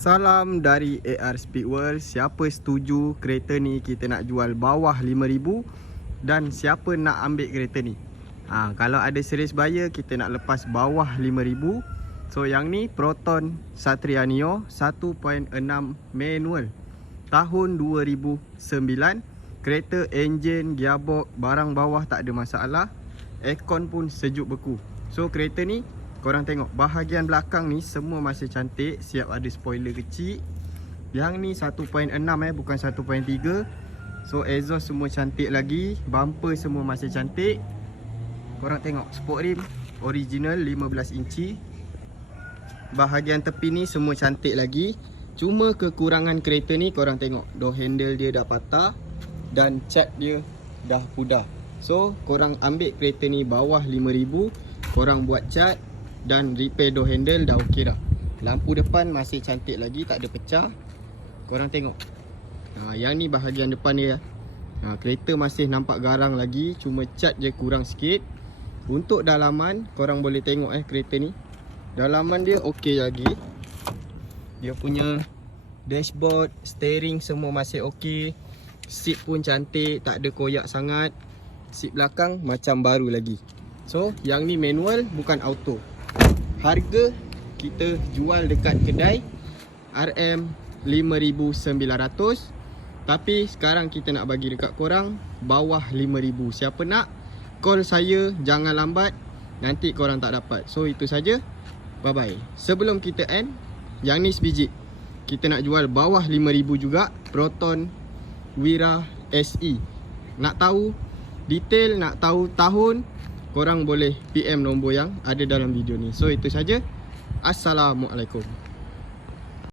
Salam dari AR Speed World. Siapa setuju kereta ni kita nak jual bawah 5,000 dan siapa nak ambil kereta ni? Kalau ada serious buyer kita nak lepas bawah 5,000. So yang ni Proton Satria Neo 1.6 manual tahun 2009. Kereta enjin, gearbox, barang bawah tak ada masalah. Aircon pun sejuk beku. So kereta ni korang tengok bahagian belakang ni semua masih cantik. Siap ada spoiler kecil. Yang ni 1.6 bukan 1.3. So exhaust semua cantik lagi. Bumper semua masih cantik. Korang tengok sport rim original 15 inci. Bahagian tepi ni semua cantik lagi. Cuma kekurangan kereta ni korang tengok door handle dia dah patah dan cat dia dah pudar. So korang ambil kereta ni bawah 5,000, korang buat cat dan repair door handle dah okey dah. Lampu depan masih cantik lagi, tak ada pecah. Korang tengok. Yang ni bahagian depan dia. Kereta masih nampak garang lagi, cuma cat je kurang sikit. Untuk dalaman korang boleh tengok kereta ni. Dalaman dia okey lagi. Dia punya dashboard, steering semua masih okey. Seat pun cantik, tak ada koyak sangat. Seat belakang macam baru lagi. So yang ni manual bukan auto. Harga kita jual dekat kedai RM5,900. Tapi sekarang kita nak bagi dekat korang bawah 5,000. Siapa nak call saya, jangan lambat. Nanti korang tak dapat. So itu saja. Bye bye. Sebelum kita end, yang ni sebiji. Kita nak jual bawah 5,000 juga. Proton Wira SE. Nak tahu detail, nak tahu tahun, korang boleh PM nombor yang ada dalam video ni. So itu saja. Assalamualaikum.